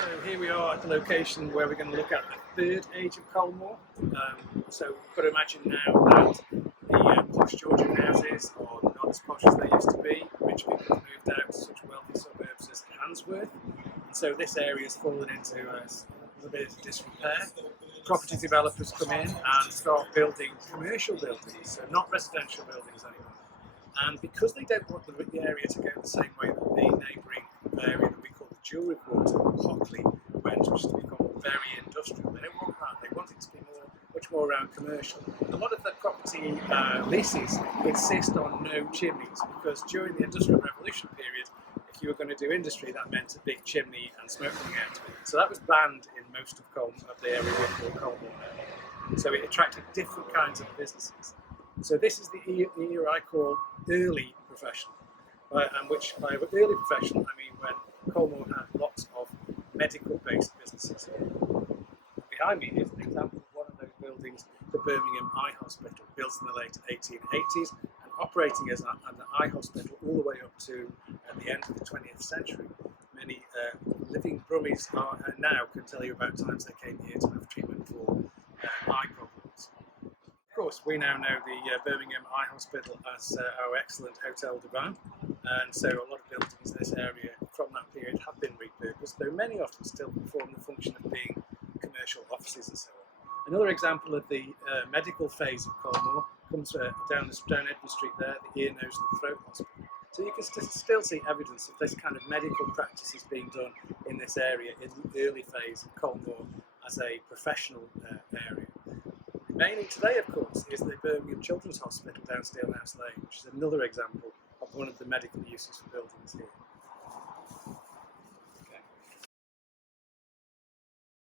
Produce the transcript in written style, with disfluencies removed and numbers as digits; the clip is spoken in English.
So here we are at the location where we're going to look at the third age of Colmore. So you've got to imagine now that the posh Georgian houses are not as posh as they used to be. Rich people have moved out to such wealthy suburbs as Handsworth. And so this area has fallen into a little bit of disrepair. Property developers come in and start building commercial buildings, so not residential buildings anymore. And because they don't want the area to go the same way that the neighbouring area that we call the jewellery quarter, Hockley, went, which has become very industrial, they don't want that. They want it to be much more around commercial. A lot of the property leases insist on no chimneys, because during the Industrial Revolution period, if you were going to do industry, that meant a big chimney and smoke coming out of it. So that was banned in most of the area we call Colmore now. So it attracted different kinds of businesses. So this is the era I call early professional, and which by early professional I mean when Colmore had lots of medical-based businesses. Behind me is an example of one of those buildings, the Birmingham Eye Hospital, built in the late 1880s and operating as an eye hospital all the way up to the end of the 20th century. Many living Brummies now can tell you about times they came here to have treatment for eye problems. Of course, we now know the Birmingham Eye Hospital as our excellent Hotel Divan, and so a lot of buildings in this area from that period have been repurposed, though many of them still perform the function of being commercial offices and so on. Another example of the medical phase of Colmore comes down Edward Street there, the Ear, Nose and Throat Hospital. So you can still see evidence of this kind of medical practice is being done in this area in the early phase of Colmore as a professional area. Remaining today, of course, is the Birmingham Children's Hospital down Steelhouse Lane, which is another example of one of the medical uses for buildings here.